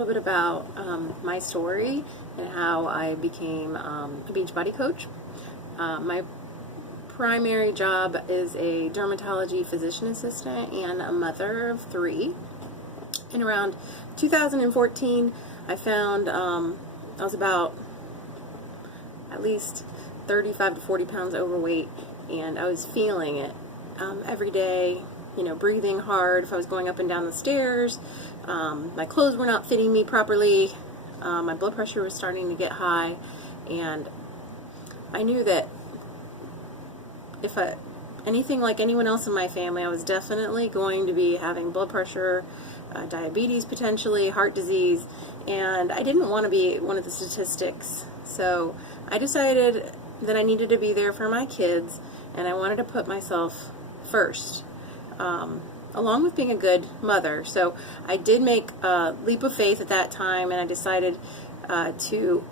little bit about my story and how I became a Beachbody coach. My primary job is a dermatology physician assistant and a mother of 3. In around 2014, I found I was about at least 35 to 40 pounds overweight, and I was feeling it every day. You know, breathing hard if I was going up and down the stairs. My clothes were not fitting me properly. My blood pressure was starting to get high, and I knew that if anything like anyone else in my family, I was definitely going to be having blood pressure, diabetes potentially, heart disease, and I didn't want to be one of the statistics. So I decided that I needed to be there for my kids, and I wanted to put myself first, along with being a good mother. So I did make a leap of faith at that time, and I decided to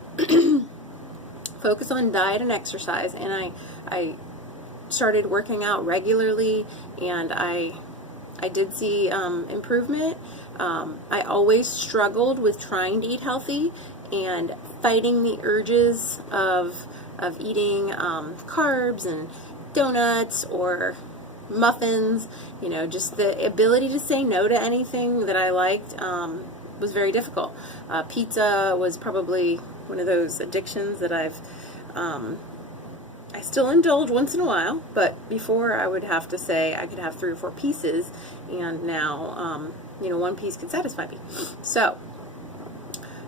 focus on diet and exercise, and I started working out regularly, and I did see improvement. I always struggled with trying to eat healthy and fighting the urges of eating carbs and donuts or muffins. You know, just the ability to say no to anything that I liked was very difficult. Pizza was probably one of those addictions that I still indulge once in a while, but before I would have to say I could have 3 or 4 pieces, and now, you know, 1 piece could satisfy me. So,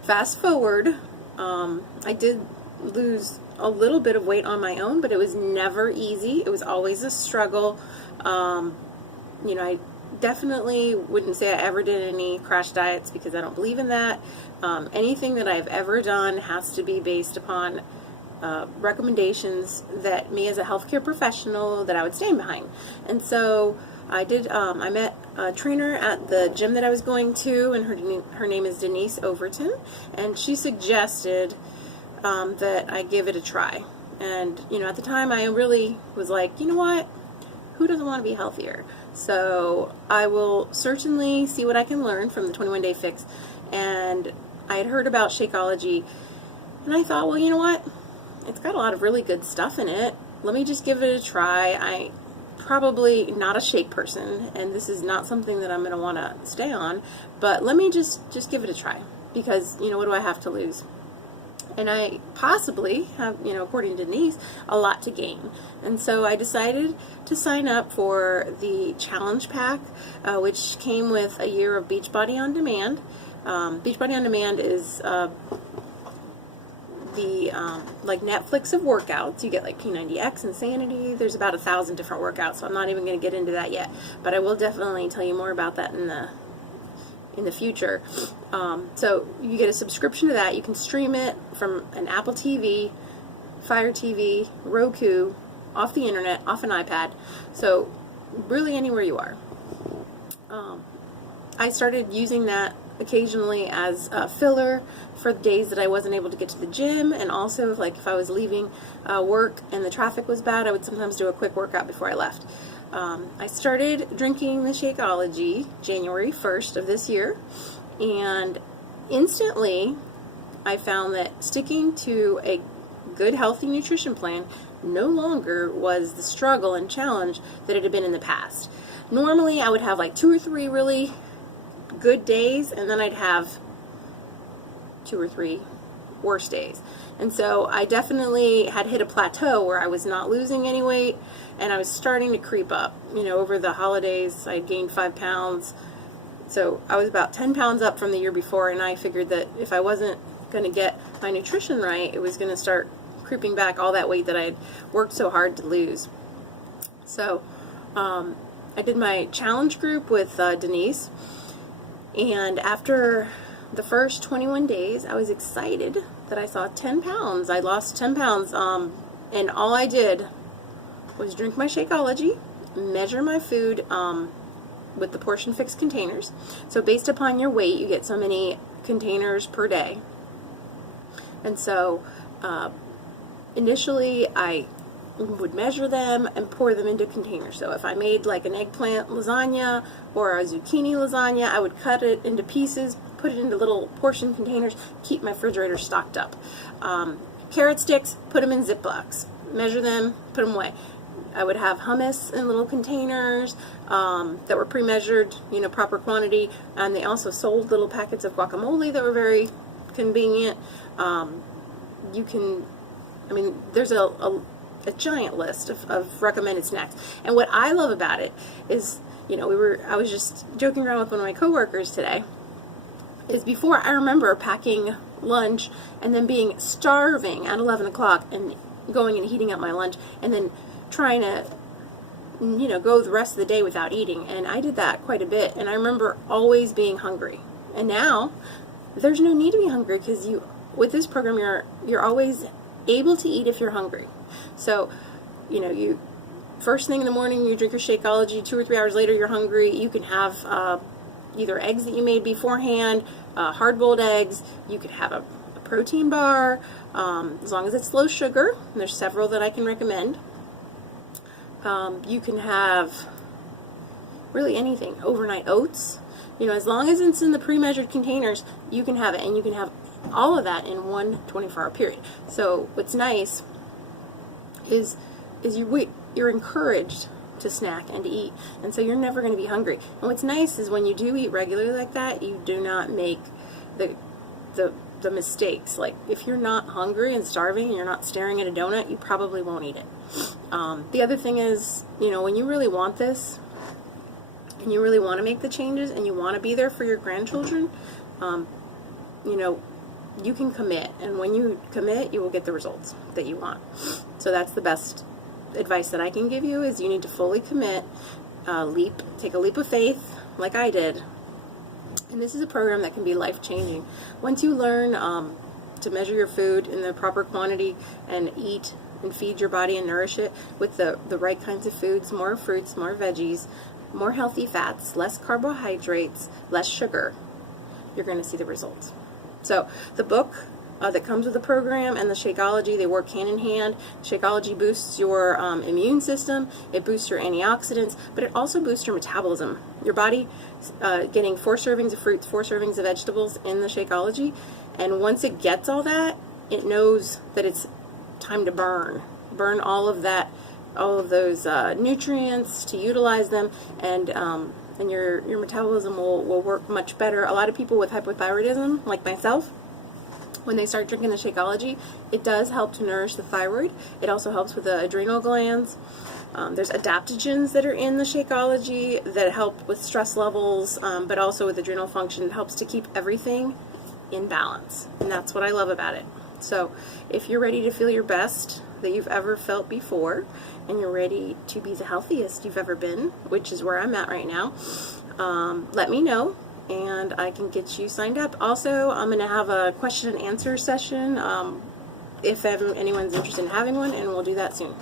fast forward, I did lose a little bit of weight on my own, but it was never easy. It was always a struggle. You know, I definitely wouldn't say I ever did any crash diets because I don't believe in that. Anything that I've ever done has to be based upon recommendations that me as a healthcare professional that I would stand behind. And so I did, I met a trainer at the gym that I was going to, and her name is Denise Overton, and she suggested that I give it a try. And, you know, at the time I really was like, you know what, who doesn't want to be healthier? So I will certainly see what I can learn from the 21 Day Fix. And I had heard about Shakeology, and I thought, well, you know what, it's got a lot of really good stuff in it. Let me just give it a try. I probably not a shake person, and this is not something that I'm going to want to stay on, but let me just give it a try, because, you know, what do I have to lose? And I possibly have, you know, according to Denise, a lot to gain. And so I decided to sign up for the challenge pack, which came with a year of Beachbody On Demand. Beachbody On Demand is the like Netflix of workouts. You get like P90X, Insanity. There's about 1,000 different workouts, so I'm not even going to get into that yet. But I will definitely tell you more about that in the future. So you get a subscription to that. You can stream it from an Apple TV, Fire TV, Roku, off the internet, off an iPad. So really anywhere you are. I started using that occasionally as a filler for the days that I wasn't able to get to the gym, and also if I was leaving work and the traffic was bad, I would sometimes do a quick workout before I left. I started drinking the Shakeology January 1st of this year, and instantly I found that sticking to a good healthy nutrition plan no longer was the struggle and challenge that it had been in the past. Normally I would have like 2 or 3 really good days, and then I'd have 2 or 3 worse days. And so I definitely had hit a plateau where I was not losing any weight, and I was starting to creep up. You know, over the holidays I gained 5 pounds, so I was about 10 pounds up from the year before, and I figured that if I wasn't going to get my nutrition right, it was going to start creeping back all that weight that I had worked so hard to lose. So I did my challenge group with Denise, and after the first 21 days, I was excited that I saw 10 pounds. I lost 10 pounds, and all I did was drink my Shakeology, measure my food with the Portion Fix containers. So based upon your weight, you get so many containers per day. And so initially I would measure them and pour them into containers. So if I made like an eggplant lasagna or a zucchini lasagna, I would cut it into pieces, put it into little portion containers, keep my refrigerator stocked up. Carrot sticks, put them in Ziplocs, measure them, put them away. I would have hummus in little containers that were pre-measured, proper quantity, and they also sold little packets of guacamole that were very convenient. There's a giant list of recommended snacks. And what I love about it is, I was just joking around with one of my coworkers today, is before I remember packing lunch and then being starving at 11 o'clock and going and heating up my lunch and then trying to, go the rest of the day without eating. And I did that quite a bit. And I remember always being hungry. And now there's no need to be hungry because with this program, you're always able to eat if you're hungry. So, you first thing in the morning, you drink your Shakeology. 2 or 3 hours later, you're hungry. You can have either eggs that you made beforehand, hard-boiled eggs. You could have a protein bar, as long as it's low sugar. And there's several that I can recommend. You can have really anything. Overnight oats. As long as it's in the pre-measured containers, you can have it, and you can have all of that in one 24-hour period. So what's nice is you're encouraged to snack and to eat, and so you're never going to be hungry. And what's nice is when you do eat regularly like that, you do not make the mistakes. Like if you're not hungry and starving and you're not staring at a donut, you probably won't eat it. The other thing is, when you really want this and you really want to make the changes and you want to be there for your grandchildren, you can commit, and when you commit, you will get the results that you want. So that's the best advice that I can give you, is you need to fully commit, take a leap of faith like I did. And this is a program that can be life-changing. Once you learn to measure your food in the proper quantity and eat and feed your body and nourish it with the right kinds of foods, more fruits, more veggies, more healthy fats, less carbohydrates, less sugar, you're going to see the results. So the book that comes with the program and the Shakeology, they work hand in hand. Shakeology boosts your immune system, it boosts your antioxidants, but it also boosts your metabolism. Your body getting 4 servings of fruits, 4 servings of vegetables in the Shakeology, and once it gets all that, it knows that it's time to burn all of that, all of those nutrients, to utilize them, and your metabolism will work much better. A lot of people with hypothyroidism, like myself, when they start drinking the Shakeology, it does help to nourish the thyroid. It also helps with the adrenal glands. There's adaptogens that are in the Shakeology that help with stress levels, but also with adrenal function. It helps to keep everything in balance, and that's what I love about it. So if you're ready to feel your best that you've ever felt before, and you're ready to be the healthiest you've ever been, which is where I'm at right now, let me know, and I can get you signed up. Also, I'm going to have a question and answer session if anyone's interested in having one, and we'll do that soon.